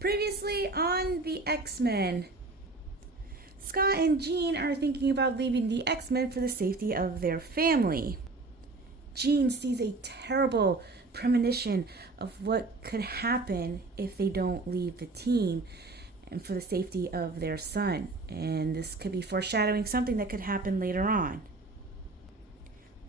Previously on the X-Men, Scott and Jean are thinking about leaving the X-Men for the safety of their family. Jean sees a terrible premonition of what could happen if they don't leave the team and for the safety of their son. And this could be foreshadowing something that could happen later on.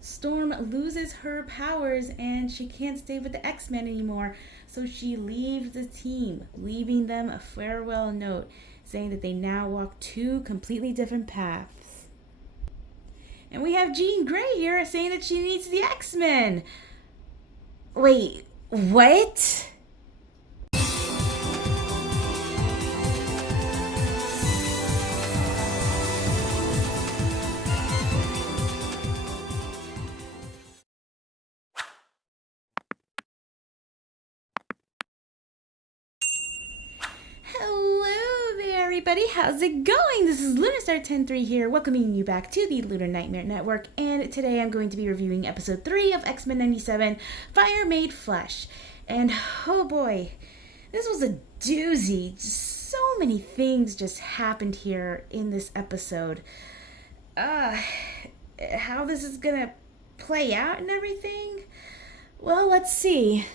Storm loses her powers and she can't stay with the X-Men anymore, so she leaves the team, leaving them a farewell note saying that they now walk two completely different paths. And we have Jean Grey here saying that she needs the X-Men. Wait, what? Hello there, everybody. How's it going? This is LunarStar103 here, welcoming you back to the Lunar Nightmare Network. And today I'm going to be reviewing episode 3 of X-Men 97, Fire Made Flesh. And oh boy, this was a doozy. Just so many things just happened here in this episode. How this is gonna play out and everything? Well, let's see.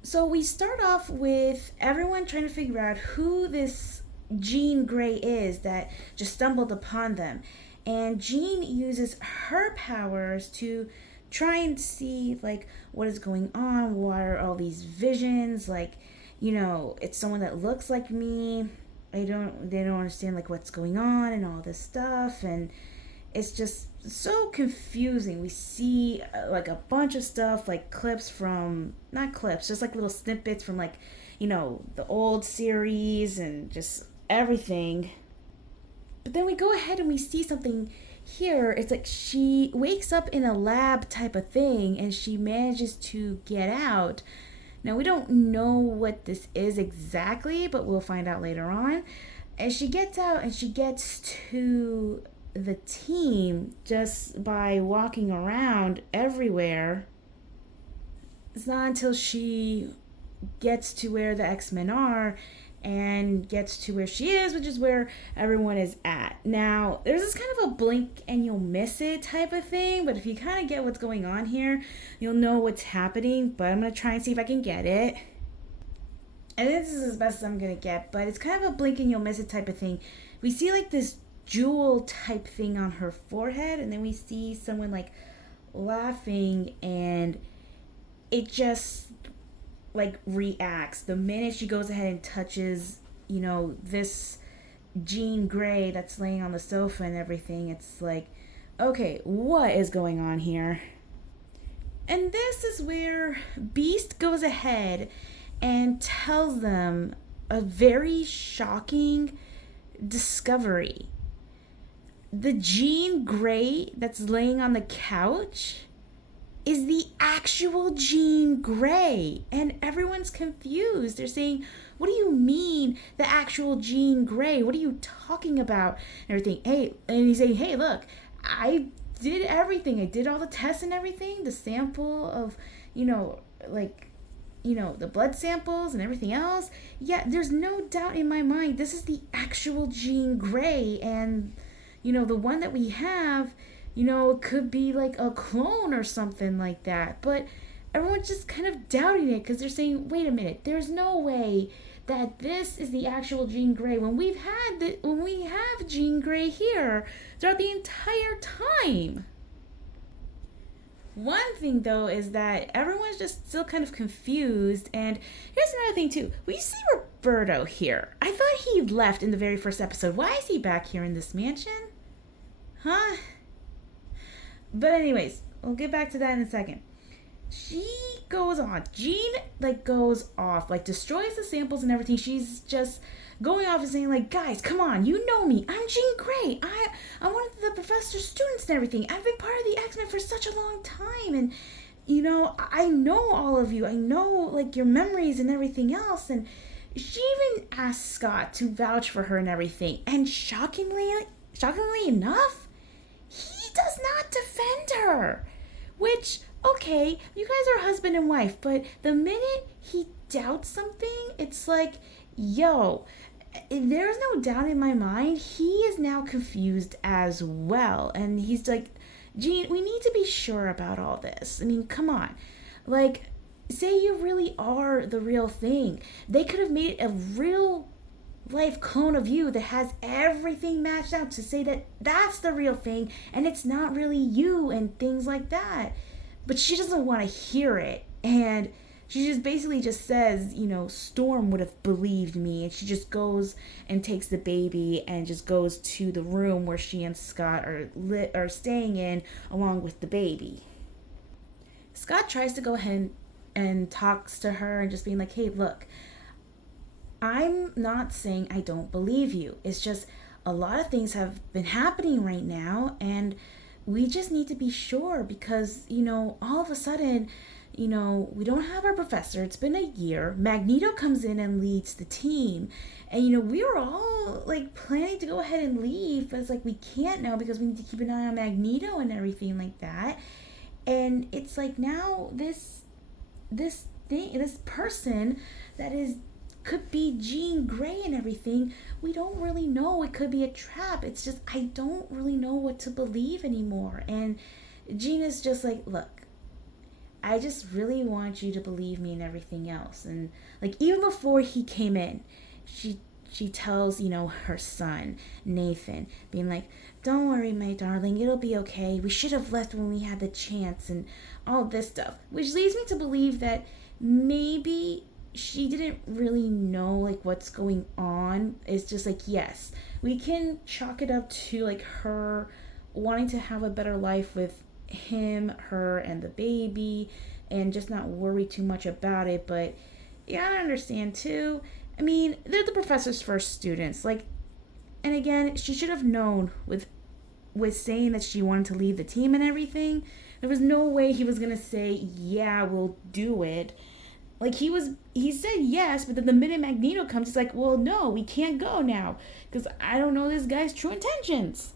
So we start off with everyone trying to figure out who this Jean Grey is that just stumbled upon them. And Jean uses her powers to try and see, like, what is going on, what are all these visions, like, you know, it's someone that looks like me. They don't understand, like, what's going on and all this stuff, and it's just so confusing. We see like a bunch of stuff, like clips from, not clips, just like little snippets from, like, you know, the old series and just everything. But then we go ahead and we see something here. It's like she wakes up in a lab type of thing and she manages to get out. Now we don't know what this is exactly, but we'll find out later on. And she gets out and she gets to the team just by walking around everywhere. It's not until she gets to where the X-Men are and gets to where she is, which is where everyone is at. Now, there's this kind of a blink and you'll miss it type of thing, but if you kind of get what's going on here, you'll know what's happening, but I'm going to try and see if I can get it. And this is as best as I'm going to get, but it's kind of a blink and you'll miss it type of thing. We see like this jewel type thing on her forehead, and then we see someone like laughing, and it just like reacts the minute she goes ahead and touches, you know, this Jean Grey that's laying on the sofa and everything. It's like, okay, what is going on here? And this is where Beast goes ahead and tells them a very shocking discovery. The Jean Grey that's laying on the couch is the actual Jean Grey. And everyone's confused. They're saying, what do you mean, the actual Jean Grey? What are you talking about? And everything. Hey, and he's saying, hey, look, I did everything. I did all the tests and everything. The sample of, you know, like, you know, the blood samples and everything else. Yeah, there's no doubt in my mind. This is the actual Jean Grey. And you know, the one that we have, you know, could be like a clone or something like that. But everyone's just kind of doubting it because they're saying, wait a minute, there's no way that this is the actual Jean Grey when we have Jean Grey here throughout the entire time. One thing, though, is that everyone's just still kind of confused. And here's another thing, too. We see Roberto here. I thought he left in the very first episode. Why is he back here in this mansion? Huh? But anyways, we'll get back to that in a second. She goes on. Jean, like, goes off. Like, destroys the samples and everything. She's just going off and saying, like, guys, come on. You know me. I'm Jean Grey. I'm one of the professor's students and everything. I've been part of the X-Men for such a long time. And, you know, I know all of you. I know, like, your memories and everything else. And she even asked Scott to vouch for her and everything. And shockingly enough, he does not defend her. Which, okay, you guys are husband and wife, but the minute he doubt something, it's like, yo, there's no doubt in my mind. He is now confused as well. And he's like, Jean, we need to be sure about all this. I mean, come on. Like, say you really are the real thing. They could have made a real life clone of you that has everything matched out to say that that's the real thing and it's not really you and things like that. But she doesn't want to hear it. And she just basically just says, Storm would have believed me. And she just goes and takes the baby and just goes to the room where she and Scott are staying in along with the baby. Scott tries to go ahead and talks to her and just being like, hey, look, I'm not saying I don't believe you. It's just a lot of things have been happening right now, and we just need to be sure because, all of a sudden, we don't have our professor. It's been a year. Magneto comes in and leads the team. And, we were all, like, planning to go ahead and leave, but it's like we can't now because we need to keep an eye on Magneto and everything like that. And it's like now this person that could be Jean Grey and everything, we don't really know. It could be a trap. It's just I don't really know what to believe anymore. And Jean is just like, look, I just really want you to believe me and everything else. And like even before he came in, she tells, her son, Nathan, being like, don't worry, my darling, it'll be okay. We should have left when we had the chance and all this stuff. Which leads me to believe that maybe she didn't really know like what's going on. It's just like, yes, we can chalk it up to like her wanting to have a better life with him, her, and the baby and just not worry too much about it. But you gotta understand too, I mean, they're the professor's first students. Like, and again, she should have known with saying that she wanted to leave the team and everything. There was no way he was gonna say, yeah, we'll do it. Like, he said yes, but then the minute Magneto comes, it's like, well, no, we can't go now, because I don't know this guy's true intentions.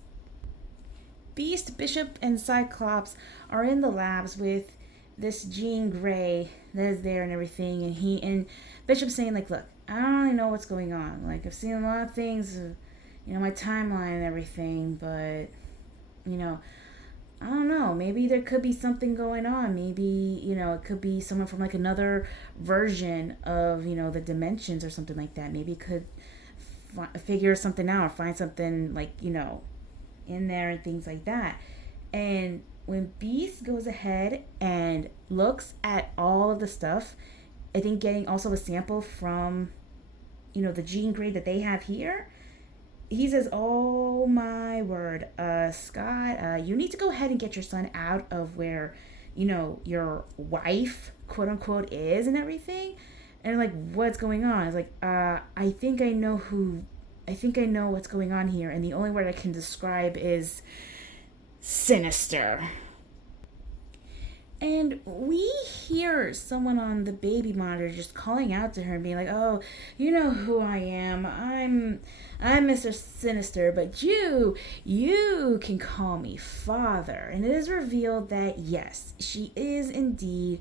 Beast, Bishop, and Cyclops are in the labs with this Jean Grey that is there and everything, and Bishop's saying, like, look, I don't really know what's going on. Like, I've seen a lot of things, my timeline and everything, but, I don't know. Maybe there could be something going on. Maybe, it could be someone from like another version of, the dimensions or something like that. Maybe it could figure something out or find something like, in there and things like that. And when Beast goes ahead and looks at all of the stuff, I think getting also a sample from, the Jean Grey that they have here, he says, oh my word, Scott, you need to go ahead and get your son out of where, your wife, quote unquote, is and everything. And I'm like, what's going on? It's like, I think I know what's going on here. And the only word I can describe is sinister. And we hear someone on the baby monitor just calling out to her and being like, oh, you know who I am. I'm Mr. Sinister, but you can call me Father. And it is revealed that, yes, she is indeed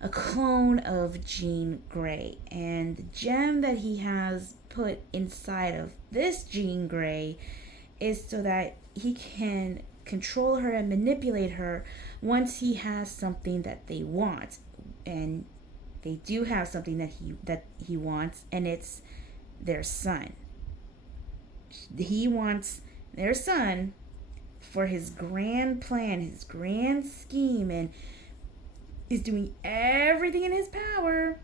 a clone of Jean Grey. And the gem that he has put inside of this Jean Grey is so that he can control her and manipulate her once he has something that they want. And they do have something that he wants, and it's their son. He wants their son for his grand plan, his grand scheme, and is doing everything in his power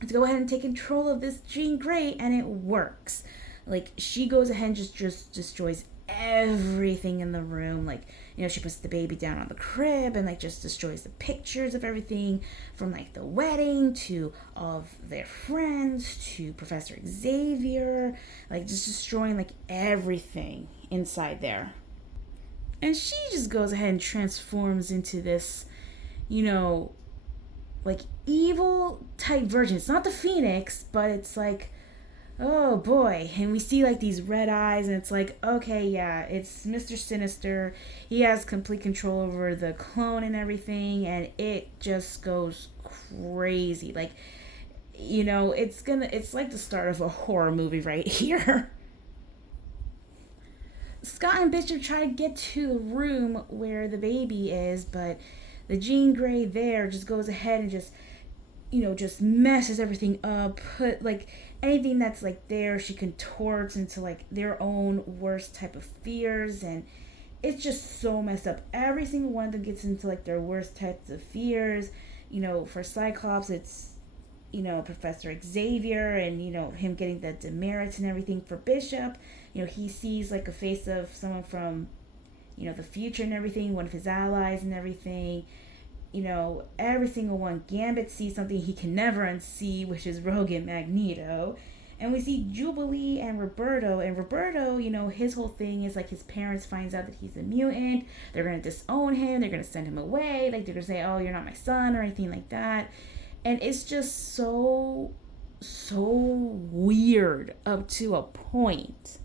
to go ahead and take control of this Jean Grey, and it works. Like, she goes ahead and just destroys everything in the room. Like, she puts the baby down on the crib and like just destroys the pictures of everything from like the wedding to all of their friends to Professor Xavier, like just destroying like everything inside there. And she just goes ahead and transforms into this, like evil type version. It's not the Phoenix, but it's like, oh boy. And we see like these red eyes, and it's like, okay, yeah, it's Mr. Sinister. He has complete control over the clone and everything, and it just goes crazy. Like, it's like the start of a horror movie right here. Scott and Bishop try to get to the room where the baby is, but the Jean Grey there just goes ahead and just messes everything up. Put like anything that's like there, she contorts into like their own worst type of fears, and it's just so messed up. Every single one of them gets into like their worst types of fears. For Cyclops, it's Professor Xavier and him getting the demerits and everything. For Bishop, he sees like a face of someone from the future and everything, one of his allies and everything. Every single one. Gambit sees something he can never unsee, which is Rogue and Magneto. And we see Jubilee and Roberto. And Roberto, his whole thing is like his parents finds out that he's a mutant. They're going to disown him. They're going to send him away. Like they're going to say, oh, you're not my son or anything like that. And it's just so weird up to a point.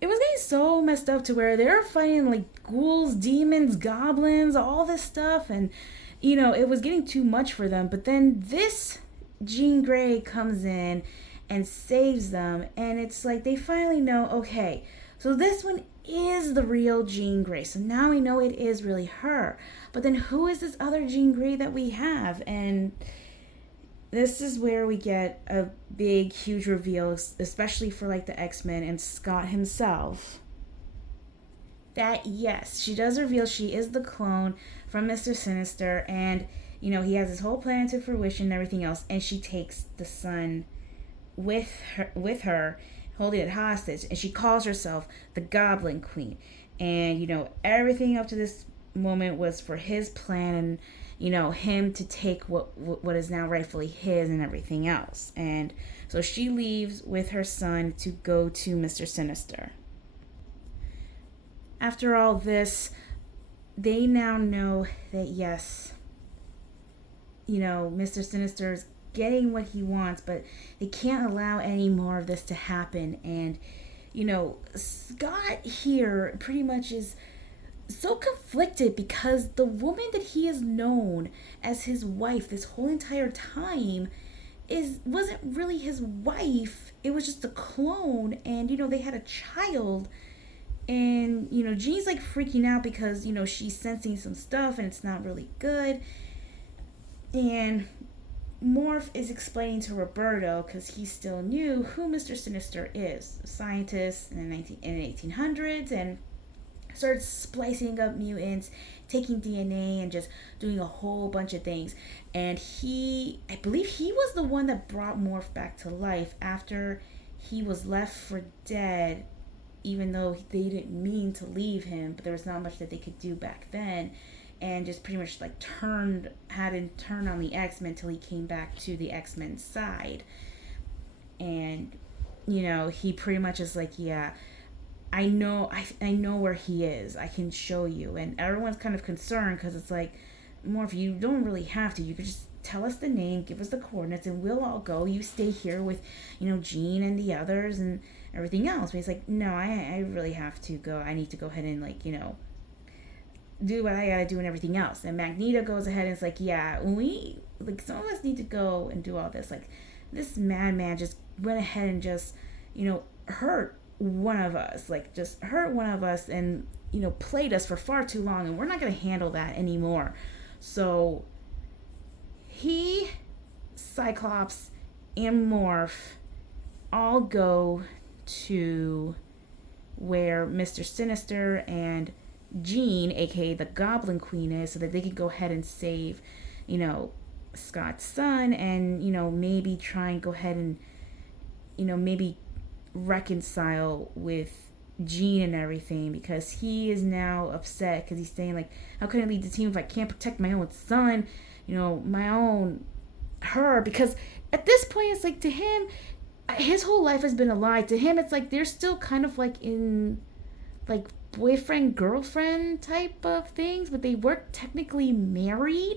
It was getting so messed up to where they're fighting like ghouls, demons, goblins, all this stuff. And, it was getting too much for them. But then this Jean Grey comes in and saves them. And it's like they finally know, okay, so this one is the real Jean Grey. So now we know it is really her. But then who is this other Jean Grey that we have? And this is where we get a big, huge reveal, especially for like the X-Men and Scott himself. That yes, she does reveal she is the clone from Mr. Sinister, and he has his whole plan to fruition and everything else, and she takes the son with her, holding it hostage, and she calls herself the Goblin Queen. And everything up to this moment was for his plan, and him to take what is now rightfully his and everything else. And so she leaves with her son to go to Mr. Sinister. After all this, they now know that yes, Mr. Sinister is getting what he wants, but they can't allow any more of this to happen. And Scott here pretty much is so conflicted because the woman that he has known as his wife this whole entire time wasn't really his wife. It was just a clone, and they had a child. And Jean's like freaking out because she's sensing some stuff and it's not really good. And Morph is explaining to Roberto, because he still knew, who Mr. Sinister is, a scientist in the 1800s, and started splicing up mutants, taking DNA, and just doing a whole bunch of things. And I believe he was the one that brought Morph back to life after he was left for dead, even though they didn't mean to leave him, but there was not much that they could do back then. And just pretty much like had him turn on the X-Men until he came back to the X-Men side. And, he pretty much is like, yeah, I know where he is. I can show you. And everyone's kind of concerned because it's like, Morph, you don't really have to. You could just tell us the name, give us the coordinates, and we'll all go. You stay here with, Jean and the others and everything else. But he's like, no, I really have to go. I need to go ahead and do what I gotta do and everything else. And Magneto goes ahead and is like, yeah, some of us need to go and do all this. Like, this madman just went ahead and just, hurt one of us. Like, just hurt one of us and, played us for far too long. And we're not gonna handle that anymore. So, he, Cyclops, and Morph all go to where Mr. Sinister and Jean, aka the Goblin Queen, is, so that they can go ahead and save, Scott's son, and, maybe try and go ahead and, maybe reconcile with Jean and everything, because he is now upset because he's saying, like, how can I lead the team if I can't protect my own son, my own her? Because at this point, it's like, to him, his whole life has been a lie. To him, it's like they're still kind of like in, like, boyfriend girlfriend type of things, but they weren't technically married.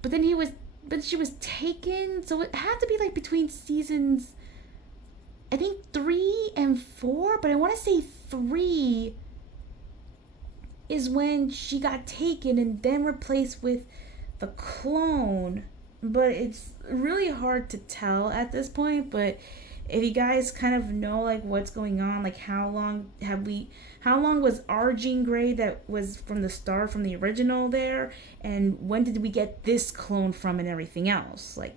But then she was taken, so it had to be like between seasons, I think 3 and 4, but I want to say 3 is when she got taken and then replaced with the clone but it's really hard to tell at this point. But if you guys kind of know like what's going on, like how long was our Jean Grey that was from the start, from the original there, and when did we get this clone from and everything else? Like,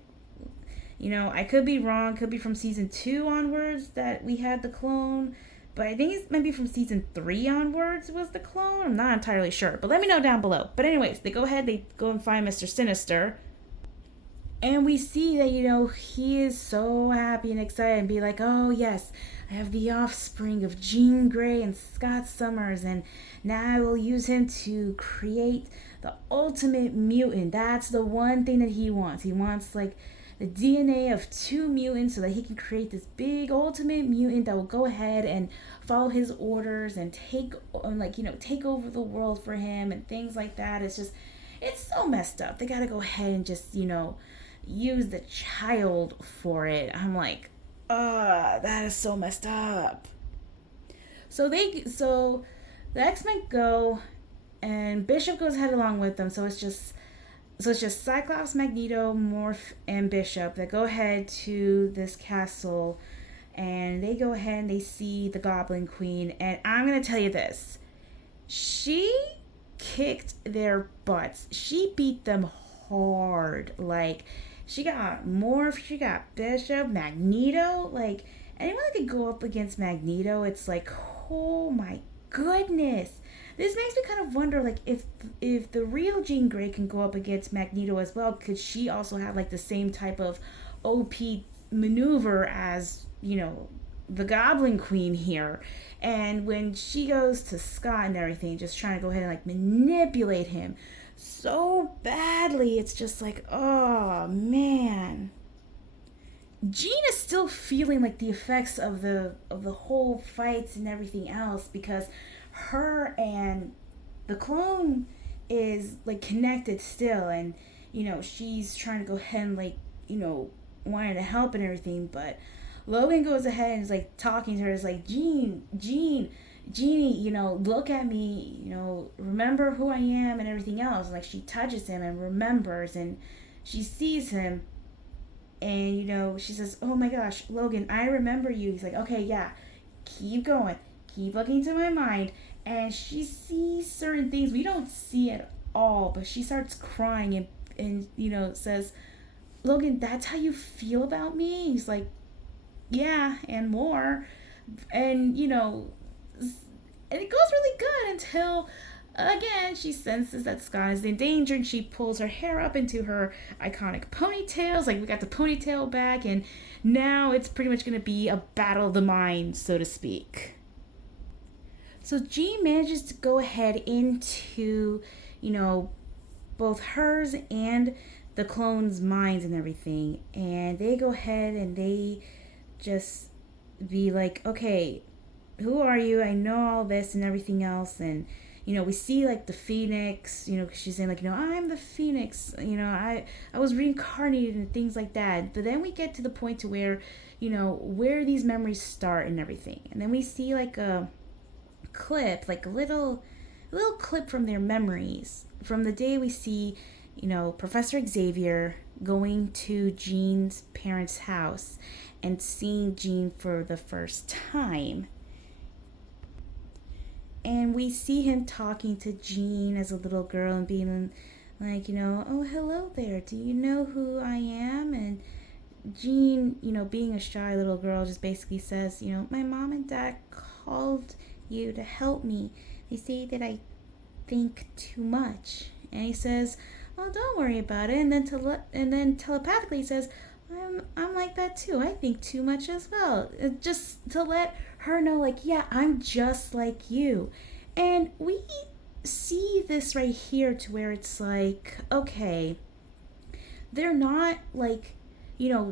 I could be wrong, could be from season 2 onwards that we had the clone, but I think it's maybe from season 3 onwards was the clone. I'm not entirely sure, but let me know down below. But anyways, they go and find Mr. Sinister, and we see that, he is so happy and excited and be like, oh, yes, I have the offspring of Jean Grey and Scott Summers, and now I will use him to create the ultimate mutant. That's the one thing that he wants. He wants, like, the DNA of 2 mutants so that he can create this big ultimate mutant that will go ahead and follow his orders and take over the world for him and things like that. It's so messed up. They gotta go ahead and just, use the child for it. I'm like, that is so messed up. So the X-Men go, and Bishop goes ahead along with them. So it's just Cyclops, Magneto, Morph, and Bishop that go ahead to this castle, and they go ahead and they see the Goblin Queen. And I'm gonna tell you this: she kicked their butts. She beat them hard. Like, she got Morph, she got Bishop, Magneto. Like, anyone that could go up against Magneto, it's like, oh my goodness. This makes me kind of wonder, like, if the real Jean Grey can go up against Magneto as well, could she also have, like, the same type of OP maneuver as, the Goblin Queen here? And when she goes to Scott and everything, just trying to go ahead and, like, manipulate him so badly, it's just like, oh, man. Jean is still feeling, like, the effects of the whole fights and everything else, because her and the clone is, like, connected still, and she's trying to go ahead and, like, wanting to help and everything. But Logan goes ahead and is, like, talking to her, is like, Jeannie, look at me, remember who I am and everything else. And, like, she touches him and remembers, and she sees him, and she says, oh my gosh, Logan, I remember you. He's like, okay, yeah, keep going, keep looking to my mind. And she sees certain things we don't see at all, but she starts crying and says, Logan, that's how you feel about me? He's like, yeah, and more. And and it goes really good until again she senses that Scott is in danger, and she pulls her hair up into her iconic ponytails. Like, we got the ponytail back, and now it's pretty much going to be a battle of the minds, so to speak. So Jean manages to go ahead into, both hers and the clones' minds and everything. And they go ahead and they just be like, okay, who are you? I know all this and everything else. And, we see, like, the Phoenix, because she's saying, like, I'm the Phoenix. I was reincarnated and things like that. But then we get to the point to where, where these memories start and everything. And then we see, like, a clip, like a little clip from their memories from the day we see Professor Xavier going to Jean's parents' house and seeing Jean for the first time. And we see him talking to Jean as a little girl and being like, oh, hello there, do you know who I am? And Jean, being a shy little girl, just basically says, my mom and dad called you to help me. They say that I think too much. And he says, oh, don't worry about it. And then telepathically he says, I'm like that too. I think too much as well. Just to let her know, like, yeah, I'm just like you. And we see this right here to where it's like, okay, they're not, like,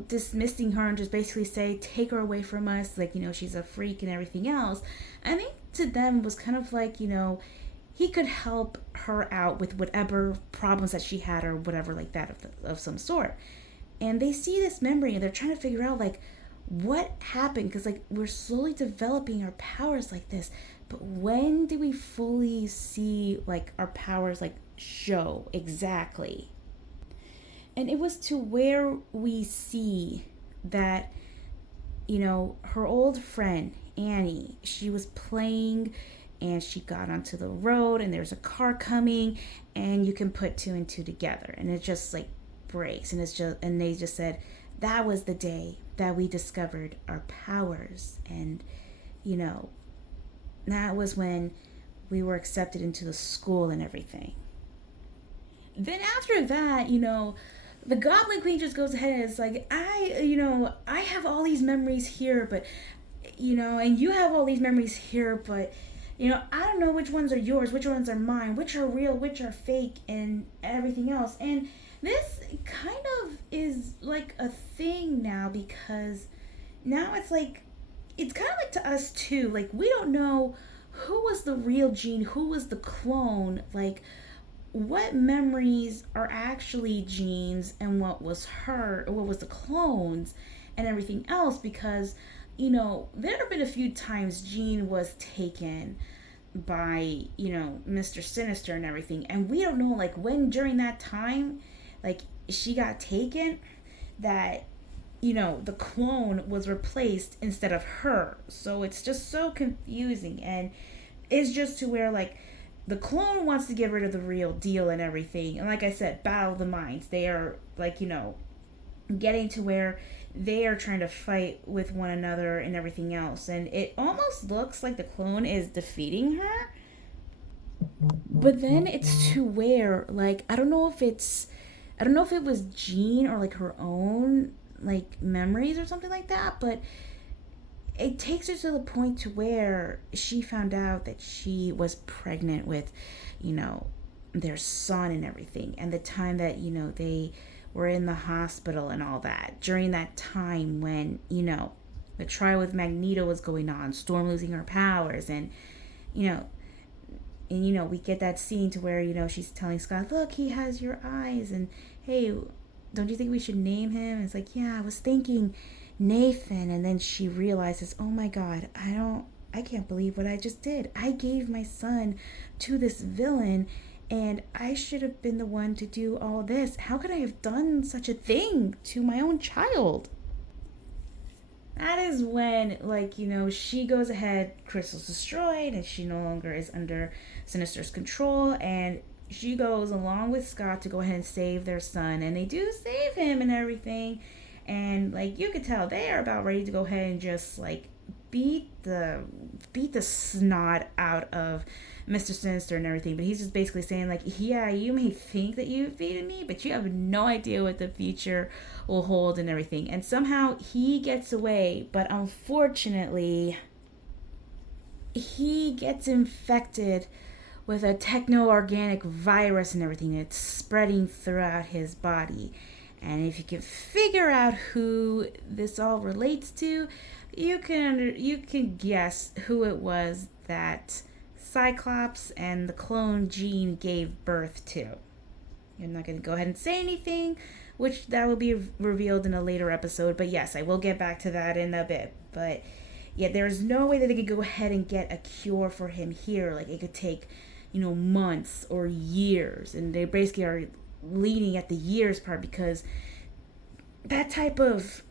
dismissing her and just basically say, take her away from us, like, she's a freak and everything else. I think to them was kind of like, he could help her out with whatever problems that she had or whatever like that of some sort. And they see this memory and they're trying to figure out, like, what happened, because, like, we're slowly developing our powers like this, but when do we fully see, like, our powers, like, show exactly? And it was to where we see that, her old friend, Annie, she was playing and she got onto the road and there's a car coming and you can put two and two together and it just like breaks and they just said that was the day that we discovered our powers and that was when we were accepted into the school and everything. Then after that, the Goblin Queen just goes ahead and is like, I have all these memories here, but, and you have all these memories here, but, I don't know which ones are yours, which ones are mine, which are real, which are fake, and everything else. And this kind of is like a thing now because now it's like, it's kind of like to us too. Like, we don't know who was the real Jean, who was the clone, like, what memories are actually Jean's and what was her, or what was the clones and everything else, because there have been a few times Jean was taken by Mr. Sinister and everything, and we don't know like when during that time like she got taken that the clone was replaced instead of her. So it's just so confusing, and it's just to where like the clone wants to get rid of the real deal and everything. And like I said, battle of the minds. They are like, getting to where they are trying to fight with one another and everything else. And it almost looks like the clone is defeating her. But then it's to where, like, I don't know if it was Jean or like her own like memories or something like that, but it takes her to the point to where she found out that she was pregnant with, their son and everything. And the time that, they were in the hospital and all that. During that time when, the trial with Magneto was going on, Storm losing her powers, and, we get that scene to where, she's telling Scott, look, he has your eyes, and hey, don't you think we should name him? And it's like, yeah, I was thinking Nathan. And then she realizes, oh my god, I can't believe what I just did. I gave my son to this villain and I should have been the one to do all this. How could I have done such a thing to my own child? That is when, like, she goes ahead, Crystal's destroyed, and she no longer is under Sinister's control, and she goes along with Scott to go ahead and save their son, and they do save him and everything. And like you could tell they are about ready to go ahead and just like beat the snot out of Mr. Sinister and everything. But he's just basically saying like, yeah, you may think that you defeated me, but you have no idea what the future will hold and everything. And somehow he gets away, but unfortunately he gets infected with a techno-organic virus and everything. It's spreading throughout his body. And if you can figure out who this all relates to, you can guess who it was that Cyclops and the clone Jean gave birth to. I'm not going to go ahead and say anything, which that will be revealed in a later episode. But yes, I will get back to that in a bit. But yeah, there's no way that they could go ahead and get a cure for him here. Like it could take, months or years. And they basically are leaning at the years part because that type of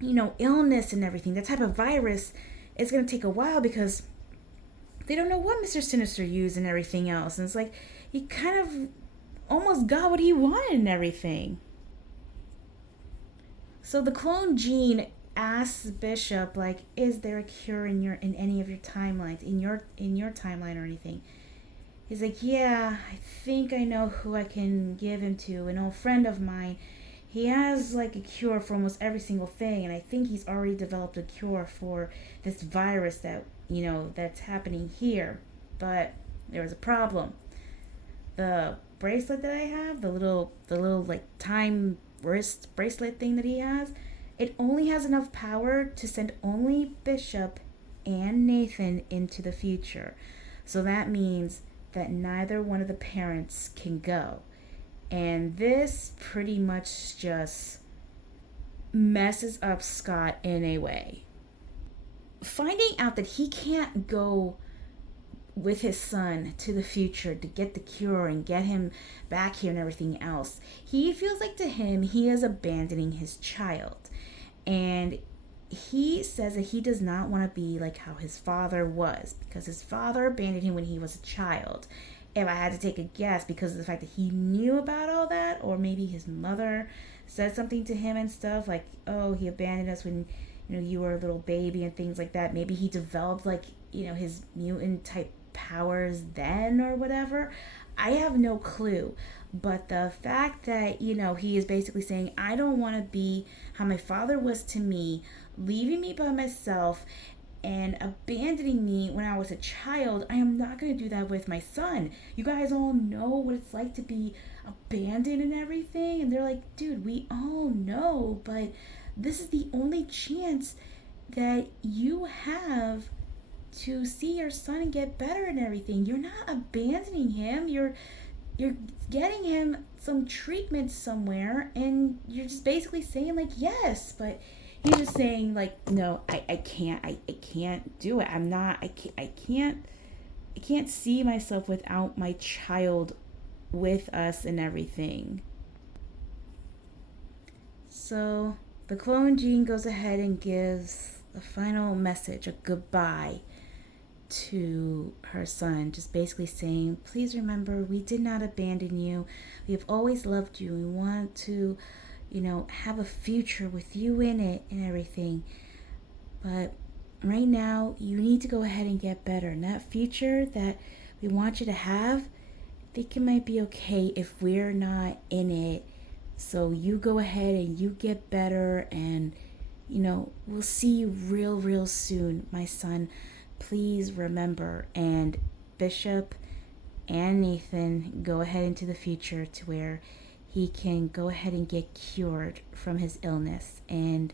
illness and everything, that type of virus is going to take a while because they don't know what Mr. Sinister used and everything else. And it's like he kind of almost got what he wanted and everything. So the clone Jean asks Bishop, like, is there a cure in any of your timelines, in your timeline or anything? He's like, yeah, I think I know who I can give him to. An old friend of mine. He has like a cure for almost every single thing, and I think he's already developed a cure for this virus that, that's happening here. But there was a problem. The bracelet that I have, the little like time wrist bracelet thing that he has, it only has enough power to send only Bishop and Nathan into the future. So that means that neither one of the parents can go. And this pretty much just messes up Scott in a way. Finding out that he can't go with his son to the future to get the cure and get him back here and everything else. He feels like to him, he is abandoning his child. And he says that he does not want to be like how his father was, because his father abandoned him when he was a child. If I had to take a guess, because of the fact that he knew about all that, or maybe his mother said something to him and stuff like, oh, he abandoned us when you were a little baby and things like that. Maybe he developed like his mutant type powers then or whatever. I have no clue. But the fact that he is basically saying, I don't want to be how my father was to me, leaving me by myself and abandoning me when I was a child. I am not going to do that with my son. You guys all know what it's like to be abandoned and everything. And they're like, dude, we all know, but this is the only chance that you have to see your son and get better and everything. You're not abandoning him. You're getting him some treatment somewhere, and you're just basically saying like yes, but he's just saying like, no, I can't do it. I can't see myself without my child with us and everything. So the clone Jean goes ahead and gives a final message, a goodbye to her son, just basically saying, please remember, we did not abandon you. We have always loved you. We want to, have a future with you in it and everything. But right now, you need to go ahead and get better. And that future that we want you to have, I think it might be okay if we're not in it. So you go ahead and you get better, and, we'll see you real soon, my son. Please remember. And Bishop and Nathan go ahead into the future to where he can go ahead and get cured from his illness. And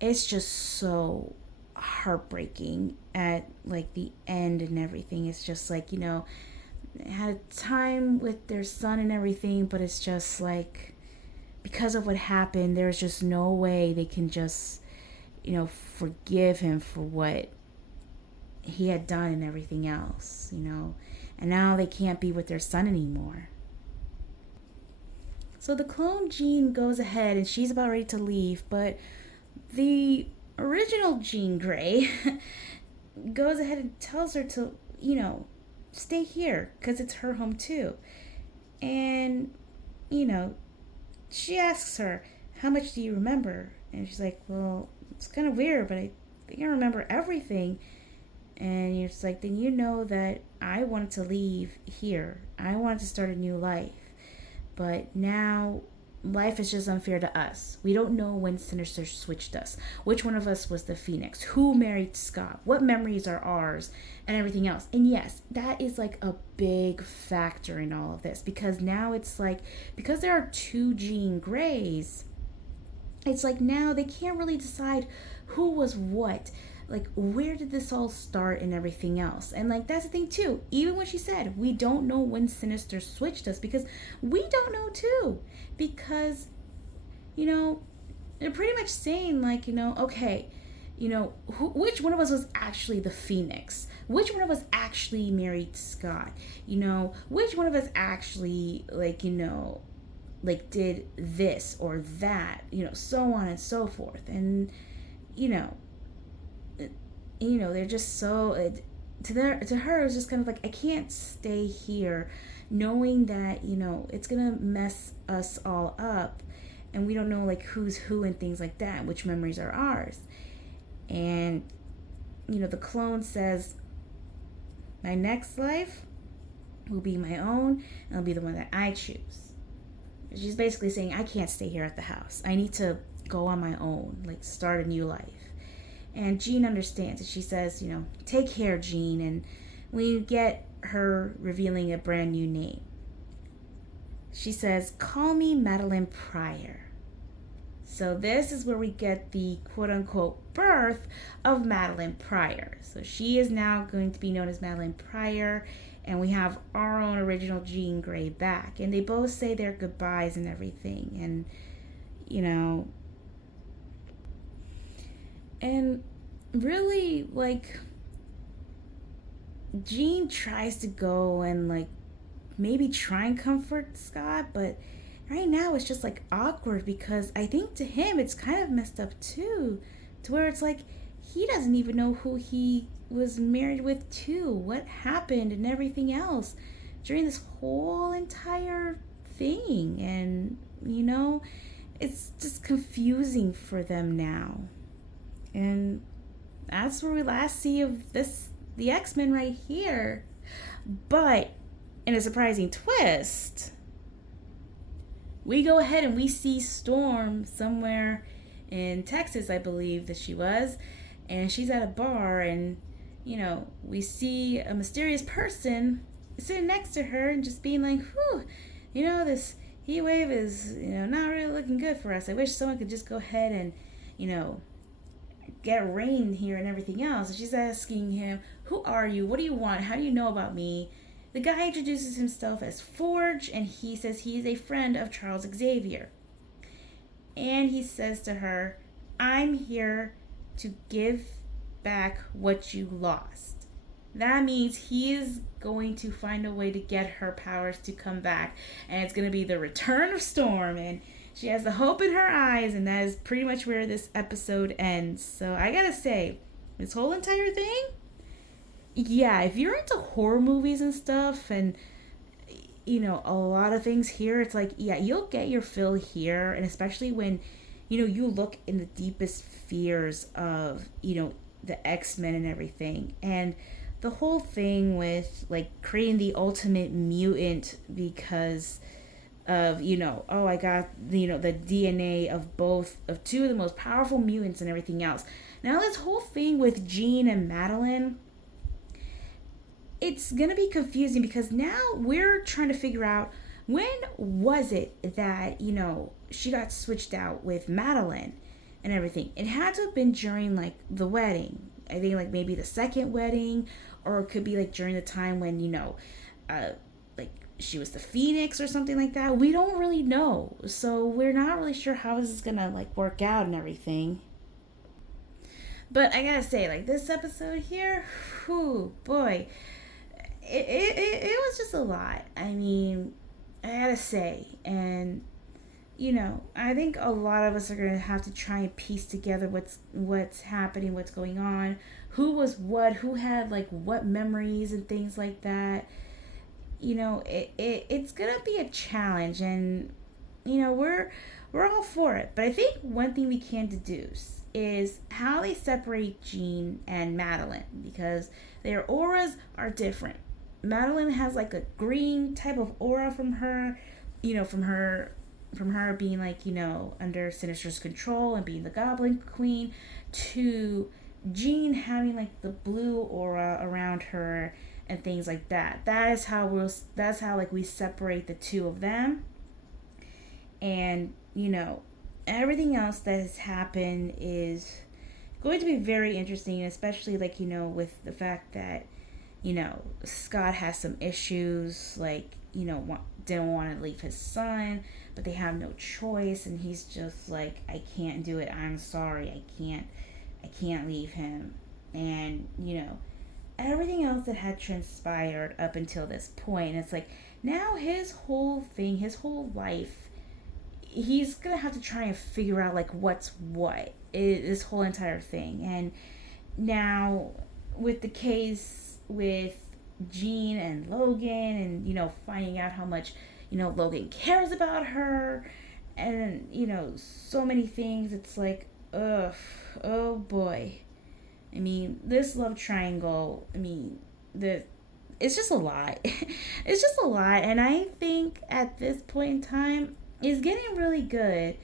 it's just so heartbreaking at like the end and everything. It's just like, had a time with their son and everything, but it's just like, because of what happened, there's just no way they can just, forgive him for what he had done and everything else, and now they can't be with their son anymore. So the clone Jean goes ahead and she's about ready to leave, but the original Jean Grey goes ahead and tells her to, stay here because it's her home too. And, she asks her, how much do you remember? And she's like, well, it's kind of weird, but I think I remember everything. And you're just like, then you know that I wanted to leave here. I wanted to start a new life. But now life is just unfair to us. We don't know when Sinister switched us. Which one of us was the Phoenix? Who married Scott? What memories are ours? And everything else. And yes, that is like a big factor in all of this. Because now it's like, because there are two Jean Greys, it's like now they can't really decide who was what. Like, where did this all start and everything else? And like, that's the thing too. Even when she said, we don't know when Sinister switched us, because we don't know too. Because, they're pretty much saying like, okay, which one of us was actually the Phoenix? Which one of us actually married Scott? Which one of us actually like did this or that, so on and so forth. And, they're just so, to her, it's just kind of like, I can't stay here knowing that, it's going to mess us all up. And we don't know, like, who's who and things like that, which memories are ours. And, the clone says, my next life will be my own, and it'll be the one that I choose. She's basically saying, I can't stay here at the house. I need to go on my own, like, start a new life. And Jean understands. And she says, take care, Jean. And we get her revealing a brand new name. She says, call me Madeline Pryor. So this is where we get the quote-unquote birth of Madeline Pryor. So she is now going to be known as Madeline Pryor. And we have our own original Jean Grey back. And they both say their goodbyes and everything. And, and really, like, Jean tries to go and like maybe try and comfort Scott, but right now it's just like awkward because I think to him it's kind of messed up too, to where it's like he doesn't even know who he was married with too, what happened and everything else during this whole entire thing. And it's just confusing for them now. And that's where we last see of the X-Men right here. But in a surprising twist, we go ahead and we see Storm somewhere in Texas, I believe that she was, and she's at a bar, and we see a mysterious person sitting next to her and just being like, whew, this heat wave is, not really looking good for us. I wish someone could just go ahead and, get rain here and everything else. And she's asking him, who are you? What do you want? How do you know about me? The guy introduces himself as Forge, and he says he is a friend of Charles Xavier. And he says to her, I'm here to give back what you lost. That means he is going to find a way to get her powers to come back. And it's going to be the return of Storm. And she has the hope in her eyes. And that is pretty much where this episode ends. So I got to say, this whole entire thing, yeah, if you're into horror movies and stuff and a lot of things here, it's like, yeah, you'll get your fill here. And especially when you look in the deepest fears of the X-Men and everything, and the whole thing with like creating the ultimate mutant because of oh, I got the DNA of two of the most powerful mutants and everything else. Now this whole thing with Jean and Madeline, it's gonna be confusing because now we're trying to figure out, when was it that she got switched out with Madeline and everything. It had to have been during like the wedding. I think like maybe the second wedding, or it could be like during the time when like she was the Phoenix or something like that. We don't really know, so we're not really sure how this is gonna like work out and everything. But I gotta say, like, this episode here, whew, boy, it was just a lot. I mean, I gotta say, and I think a lot of us are gonna have to try and piece together what's happening, what's going on, who was what, who had like what memories and things like that. It's gonna be a challenge, and we're all for it. But I think one thing we can deduce is how they separate Jean and Madeline, because their auras are different. Madeline has like a green type of aura from her, from her being like, under Sinister's control and being the Goblin Queen, to Jean having like the blue aura around her and things like that. That's how like we separate the two of them. And, everything else that has happened is going to be very interesting, especially like, with the fact that, Scott has some issues, like, didn't want to leave his son, but they have no choice, and he's just like, I can't do it. I'm sorry. I can't leave him. And, everything else that had transpired up until this point, it's like, now his whole thing, his whole life, he's gonna have to try and figure out like what's what, this whole entire thing. And now with the case with Jean and Logan, and finding out how much Logan cares about her, and so many things, it's like, ugh, oh boy. I mean, this love triangle, I mean, it's just a lot. It's just a lot, and I think at this point in time, it's getting really good.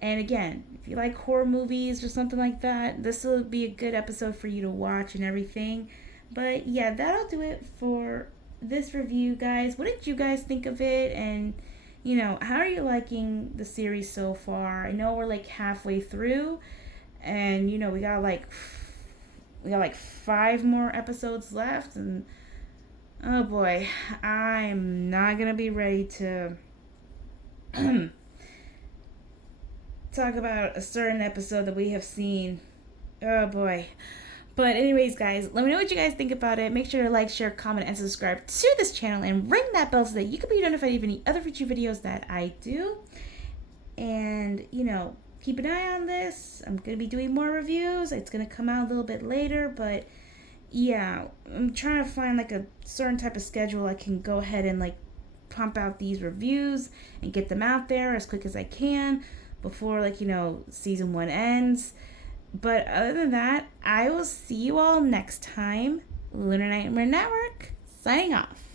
And again, if you like horror movies or something like that, this will be a good episode for you to watch and everything. But yeah, that'll do it for this review, guys. What did you guys think of it? And, how are you liking the series so far? I know we're like halfway through, and, we got like 5 more episodes left, and oh boy, I'm not gonna be ready to talk about a certain episode that we have seen. Oh boy. But anyways, guys, let me know what you guys think about it. Make sure to like, share, comment, and subscribe to this channel, and ring that bell so that you can be notified of any other future videos that I do. And, keep an eye on this. I'm going to be doing more reviews. It's going to come out a little bit later, but yeah, I'm trying to find like a certain type of schedule I can go ahead and like pump out these reviews and get them out there as quick as I can before season 1 ends. But other than that, I will see you all next time. Lunar Nightmare Network, signing off.